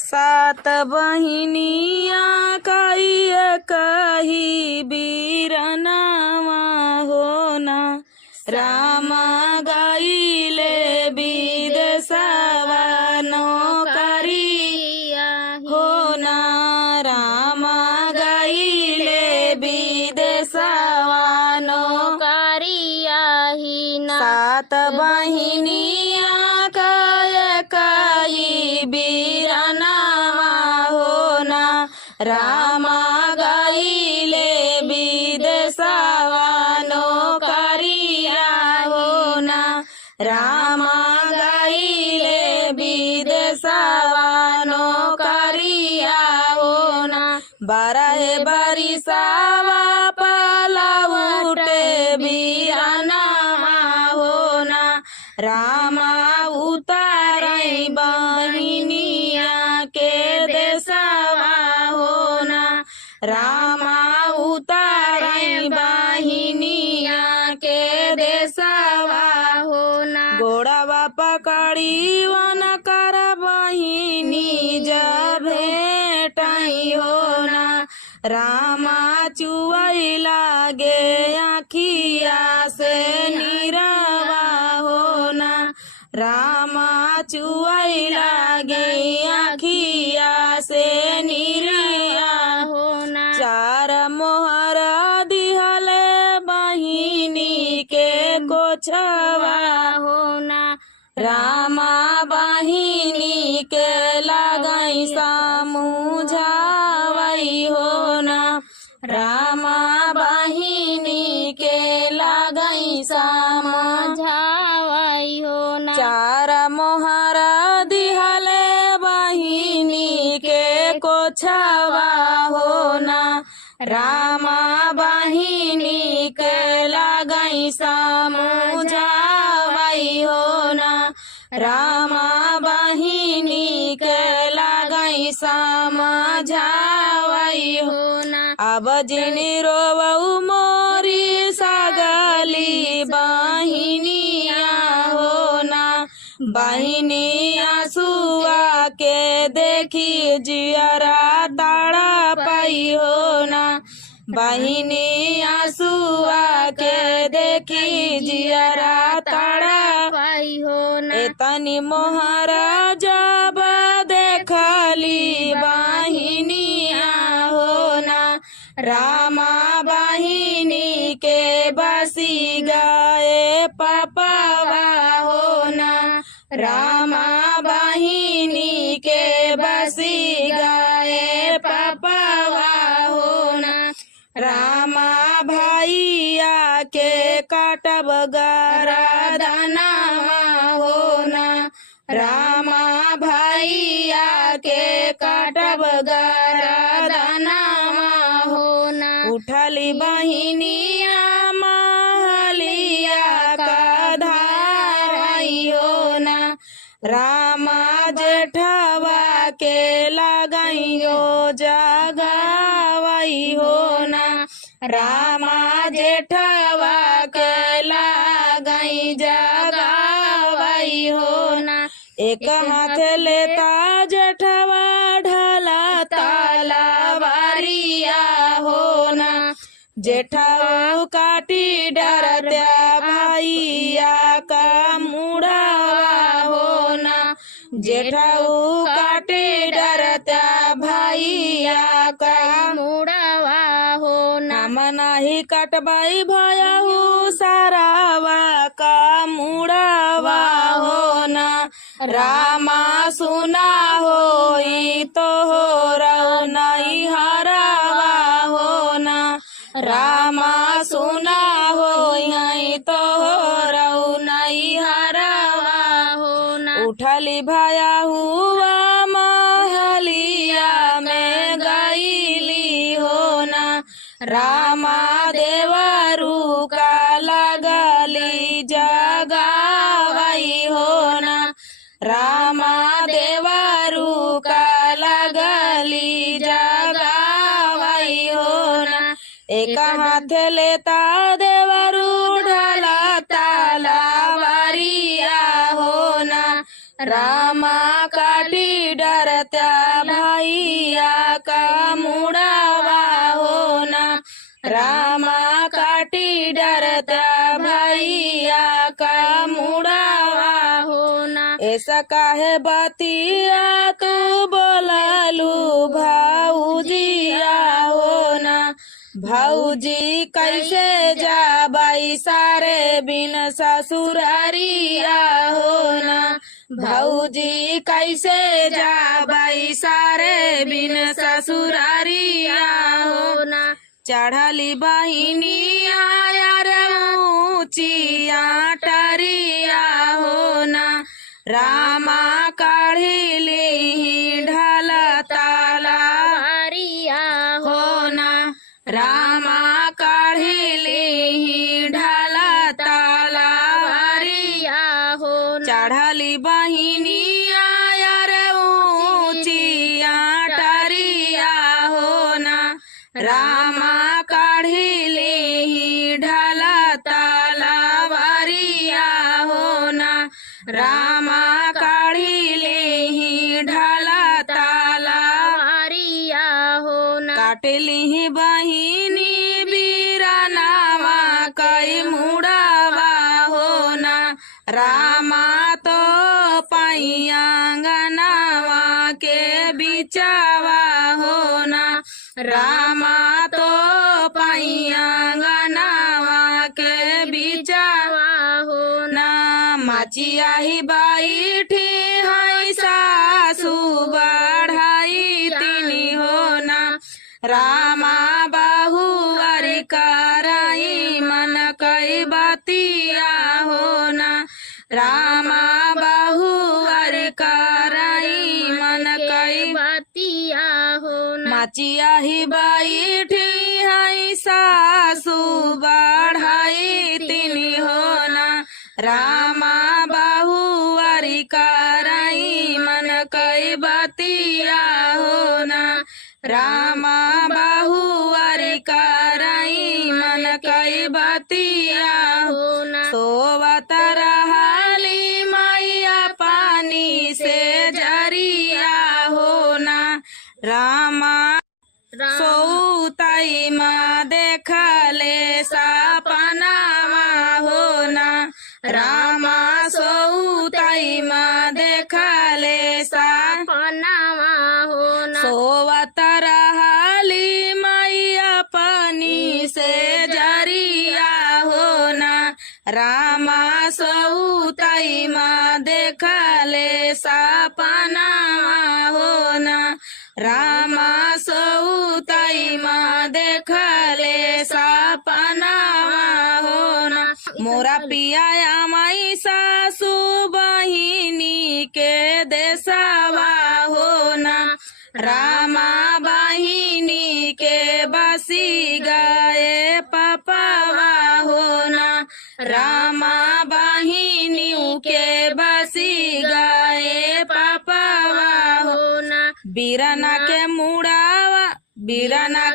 सात बहिनिया कही बीरनावा होना रामा गईले विदेशवा नौकरिया होना रामा गईले विदेशवा नौकरिया ही ना सात बहिनिया कही बीरनावा होना रामा गईले विदेशवा नौकरिया होना रामा गईले विदेशवा नौकरिया होना बारह बरिसावा पलाउटे बीरनावा होना रामा उतारई बहिनिया के देशवा होना रामा उतारई बहिनिया के देशवा होना गोड़वा पकड़ी वन कर बहिनी जब भेटई होना रामा चुवई लागे आखिया से नीरवा होना रामा चुवई लागे आखिया से नीरवा होना चार मोहर दिहले बहिनी के कोछवा होना रामा बहिनी के लगई समुझावई होना रामा बहिनी के लगई समझावई होना चार मोहर दिहले बहिनी के कोछवा होना रामा बहिनी के लगई समझावई होना रामा बहिनी के लगई समझावई होना अब जिनी रोवऊ मोरी सगली बहिनिया होना बहिनी आंसुआ के देखी जियरा ताड़ा पाई होना बहिनी आंसुआ के देखी जियरा ताड़ा पाई होना एतनी मोहर जब देखली बहिनिया होना रामा बहिनी के बसी गए पपवा होना रामा बहिनी के बसी गए पपवा होना रामा भैया के काटब गरदनवा होना रामा भैया के काटब गरदनवा होना उठली बहिनिया महलिया का धारई होना रामा जेठवा के लगइयो जगवई होना रामा जेठवा के लगई जगवई होना एक हाथ लेता जेठवा ढला तलवारिया होना जेठवा काटी डरत्या भैया का मुड़ावा होना जेठऊ काटी डरत्या भैया का मुड़ावा होना मनाही कटबाई भयहू सारावा का मुड़ावा होना रामा सुना होई तो हो रौनई हरावा होना रामा सुना होई तो हो रौनई हरावा होना उठली भया हुआ महलिया में गईली होना रामा देवरू का लगली जगावई होना रामा देवरू का लगली जगावई होना एक हाथ लेता देवरू ढला तलवारिया होना रामा काटी डर डरत्या भैया का मुड़ावा हो ना, रामा काटी डरत्या भैया का मुड़ावा हो ना। ऐसा काहे बतिया तू बोललू भाऊजिया हो ना, भाऊजी कैसे जाबाई सारे बिन ससुरारिया हो ना, भाऊजी कैसे जाबाई सारे बिन ससुरारिया हो ना। चढ़ली बहिनिया यार ऊंचिया टरिया हो ना, रामा काढ़िली ढाल तालारिया हो ना, रामा काढ़िली ढाल तालारिया हो ना। चढ़ली बहिनिया यार ऊंचिया टरिया हो ना, रामा काढ़िली ढाल तालावारिया हो ना, रामा काढ़िली ढाल तालावारिया हो ना। काटली बहिनी बीरनावा कई मुड़ावा हो ना, रामा तो पैयांगनावा के बिचावा हो ना, रामा तो पैयांगनावा के बिचावा हो ना। माचिया ही बैठी है सासू बढ़ाई तिनी हो ना, रामा बहुआरी कराई मन कई बतिया हो ना, रामा बहुआरी कराई मन कई बतिया हो ना। माचिया ही बैठी है सासू बढ़ाई तिनी हो ना, रामा बहुआरी कराई मन कई बतिया हो ना, रामा बहुआरी कराई मन कई बतिया हो ना। सोवत रहली मैया पानी से जरिया हो ना, रामा सौताई माँ देखले सपनावा हो ना, रामा सौताई माँ देखले सपनावा हो ना। सोवत रहली मैया पानी से जरिया हो ना, रामा सौताई माँ देखले सपनावा हो ना, रामा सौताई माँ देखले सपनावा हो ना। मोरा पिया माई सासू बहिनी के देसावा हो ना, रामा बहिनी के बसी गए पपावा हो ना, रामा बहिनी के बसी गए पपावा हो ना। बीरना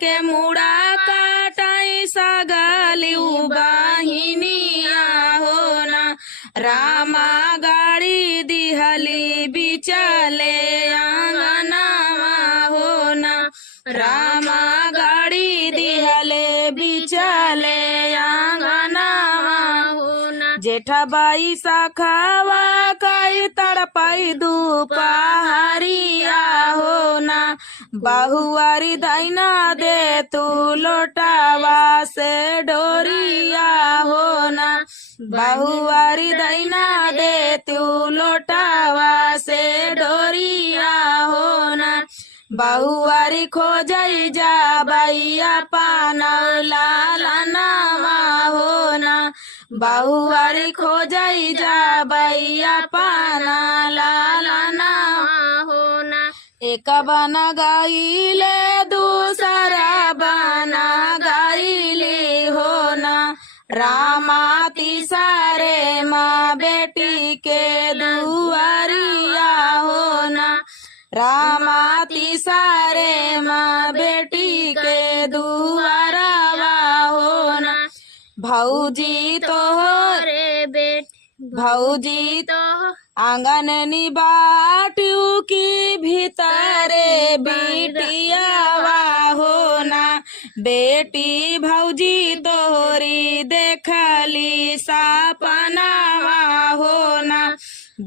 के मुड़ा काटाई सगली बहिनिया हो ना, रामा गाड़ी दिहली बिचले आंगनावा हो ना, रामा गाड़ी दिहले बिचले आंगनावा हो ना। जेठबाई सखावा कई तड़पाई दुपहरिया हो ना, बहुआरी दैना दे तू लोटावा से डोरिया हो ना, बहुआरी दैना दे तू लोटावा से डोरिया हो ना। बहुआरी खोजई जा बैया पाना लालनावा हो ना, बहुआरी खोजई जा बैया पाना लालनावा हो ना। एक बना गाइले दूसरा बना गाइले हो ना, रामा तीसरे माँ बेटी के दुआरिया हो ना, रामा तीसरे माँ बेटी के दुआरवा हो ना। भौजी तो रे बेटी भौजी तो आंगननी बाटियों की भीतरे बिटियावा हो ना बेटी भौजी तोहरी देखली सपनावा हो ना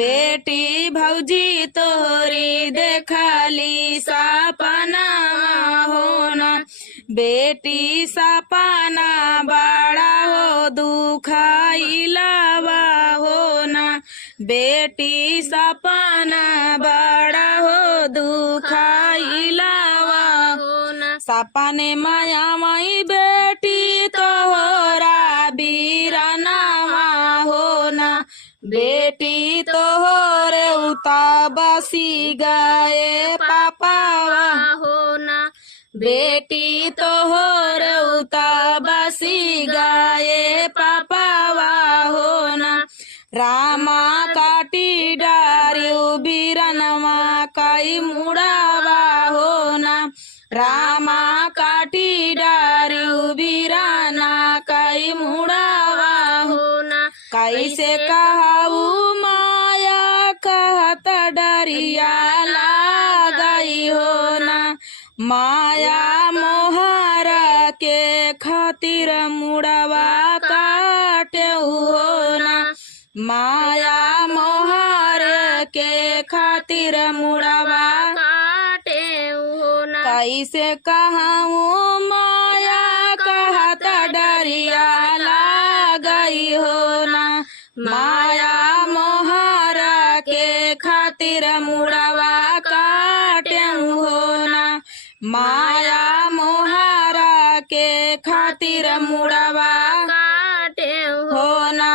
बेटी भौजी तोहरी देखली सपनावा हो ना बेटी सपना बड़ा हो दुखाइलावा हो ना बेटी सपना बड़ा हो दुखाइलावा हो ना सपने माया मई बेटी तोहरा बीरनावा हो ना बेटी तोहरे उता बसी गए पापावा हो ना बेटी तोहर उता बसी गए पापावा हो ना रामा काटी डारियो बीरनवा कई मुड़ावा हो ना रामा काटी डारियो बीराना कई मुड़ावा हो ना कैसे कहू माया कहत डरिया लागई हो ना माया मोहर के खातिर मुड़वा काटे हो ना माया मोहर के खातिर मुड़वा काटे हो ना कैसे कहूँ माया कहत डरिया लागई हो ना माया मोहर के खातिर मुड़वा काटे हो ना माया मोहरा के खातिर मुड़वा काटे हो ना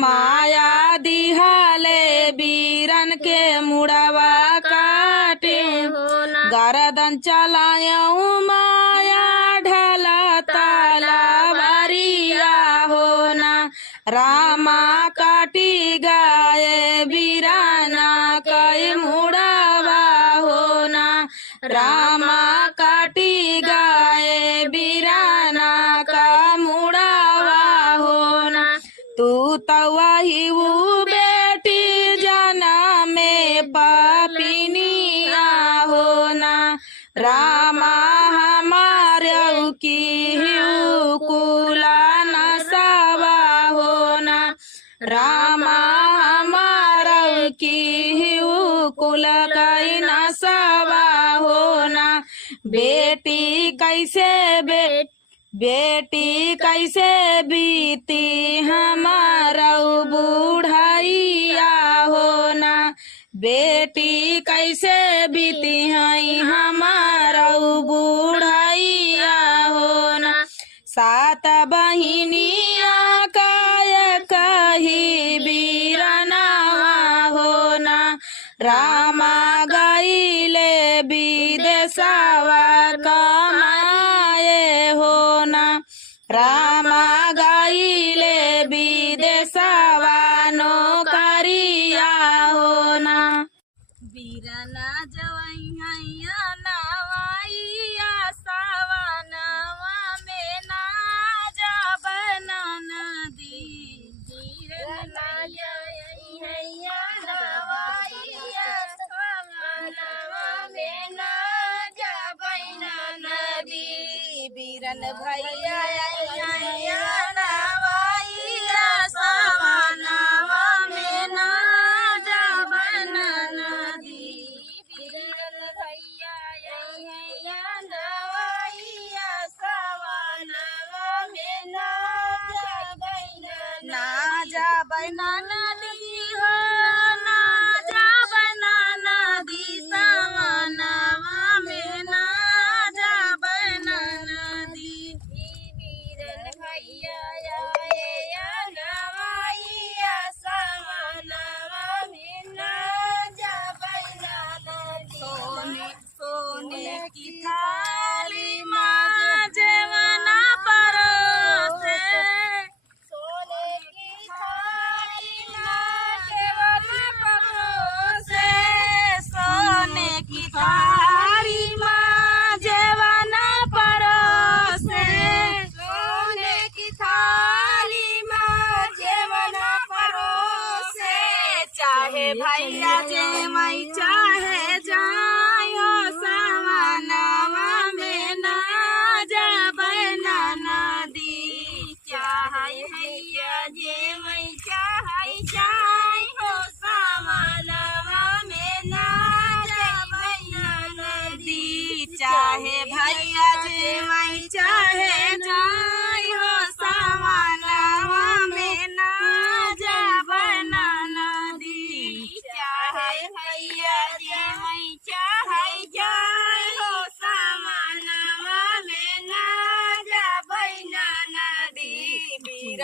माया दिहाले बीरन के मुड़वा काटे हो ना गरदन चलायऊ माया ढला तलवारिया हो ना रामा काटी गाये बीराना कई मुड़वा हो ना रामा काटी गाये बीराना का मुड़ावा हो ना तू तो वही वो बेटी जाना में पापिनिया हो ना रामा हमारे की कुला नसावा हो ना रामा हमारा की कुल कई नसावा हो ना बेटी कैसे बेटी कैसे बीती हमारा बूढ़ाइया हो ना बेटी कैसे बीती है हमारा बूढ़ाइया हो ना सात बहिनिया काय कही बीरनावा हो ना रामा गईले विदेशवा कमाए हो ना रामा गईले विदेशवा नौकरिया हो ना बीरना जवैया नवाइया सावनवा में ना जा बना नदी बीरना जवैया नवाइया सावनवा में ना जा बना नदी बीरन भैया नवाइया सावनवा में ना जा बना नदी बीरन भैया नवाइया सावनवा में ना जा बना नदी हो ना जा बना नदी सावनवा में ना जा बना नदी बीरन भैया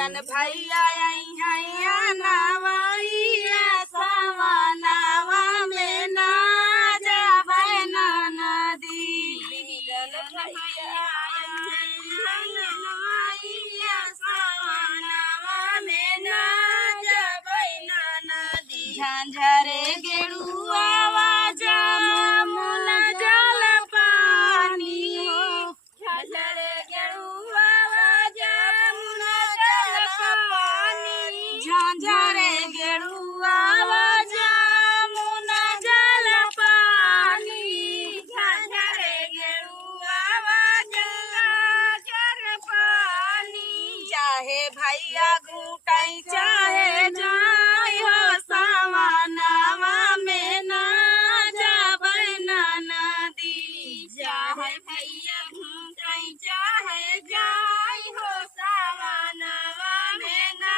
बीरन भैया हैया नवैया सवनवा में ना जाबै ना नदी। बीरन भैया हैया नवैया सवनवा में ना जाबै ना नदी। झंझरे गेरुआ जमुना जल पानी हो, झंझरे गेरुआ जमुना जल पानी। झंझरे गेरुआ जमुना जल पानी। झंझरे गेरुआ जल पानी। चाहे भैया घूटै चाहे जाय हो सवनवा में ना जाबै ना नदी। चाहे भैया घूटै चाहे जाय हो सवनवा में ना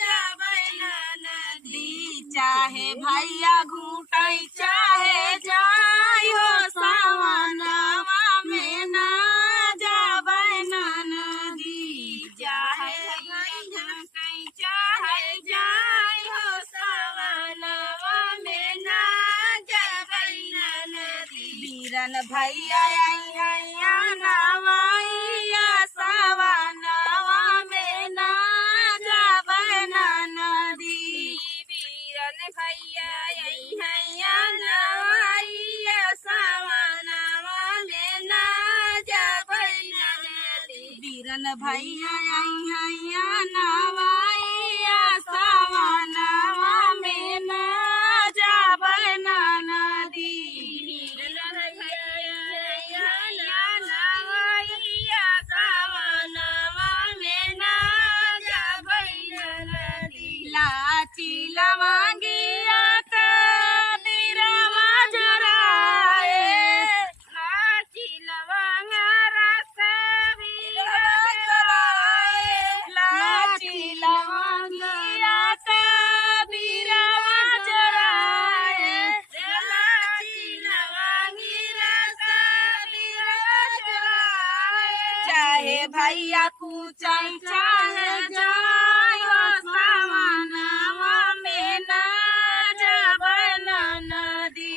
जाबै ना नदी। चाहे भैया घूटै चाहे जाय हो सवनवा में ना जाबै ना नदी। चाहे भैया घूटै चाहे जाय हो सवनवा में ना जाबै ना नदी। बीरन भैया हैया नवैया सवनवा में ना जाबै ना नदी। बीरन भैया हैया नवैया सवनवा में ना जाबै ना नदी। बीरन भैया हैया नवैया सवनवा में ना जाबै ना नदी। बीरन भैया हैया नवैया सवनवा में ना जाबै ना नदी। लाची लवंगिया बीरवा जराए। लाची लवंग रस बीरवा जराए। लाची लवंगिया बीरवा जराए। लाची लवंगी रस बीरवा जराए। चाहे भैया कूचै चाहे जाय हो सवनवा में ना जाबै ना नदी।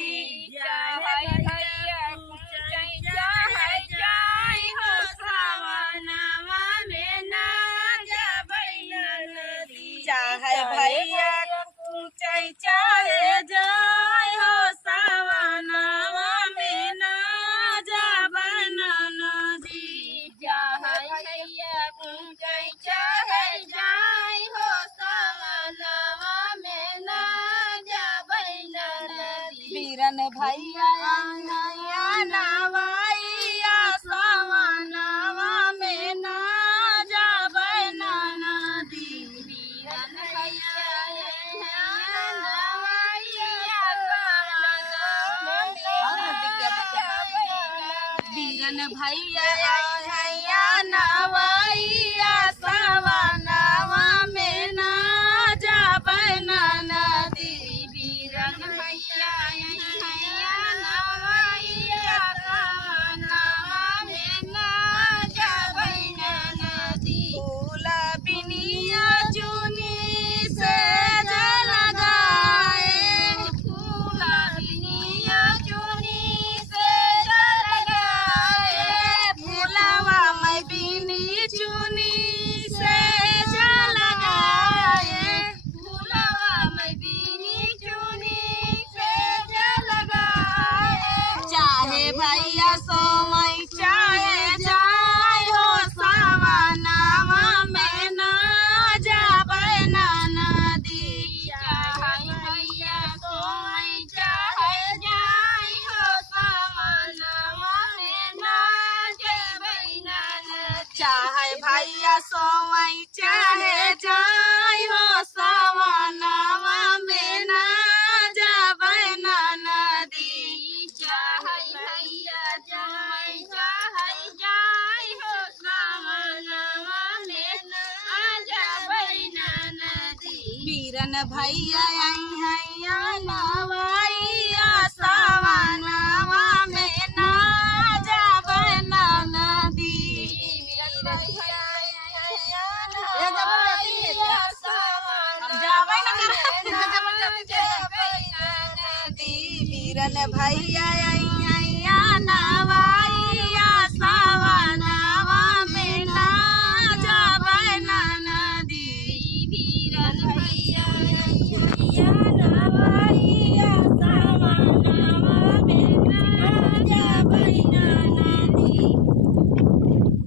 चाहे भैया कूचै चाहे जाय हो सवनवा में ना जाबै ना नदी। चाहे भैया कूचै चाहे जाय हो सवनवा में ना जाबै ना नदी। चाहे भैया कूचै चाहे जाय हो सवनवा में ना जाबै ना नदी। बीरन भैया हैया नवैया सवनवा में ना जाबै ना नदी। बीरन भैया हैया नवैया सवनवा में ना जाबै ना नदी। बीरन भैया हैया नवैया सवनवा में ना जाबै ना नदी। बीरन भैया हैया नवैया सवनवा में ना जाबै ना नदी। फूल बिनिया चुनी से जल लगाए। फूल बिनिया चुनी से जल लगाए। फूलवा मैं बिनी चुनी से जल लगाए। फूलवा मैं बिनी चुनी से जल लगाए। चाहे भैया सोमै चाहे जाय हो सवनवा में ना जाबै ना नदी। चाहे भैया सोमै चाहे जाय हो सवनवा में ना जाबै ना नदी। चाहे भैया सोमै चाहे जाय हो सवनवा में ना जाबै ना नदी। चाहे भैया जाय चाहे जाय हो सवनवा में ना जाबै ना नदी। बीरन भैया हैया नवैया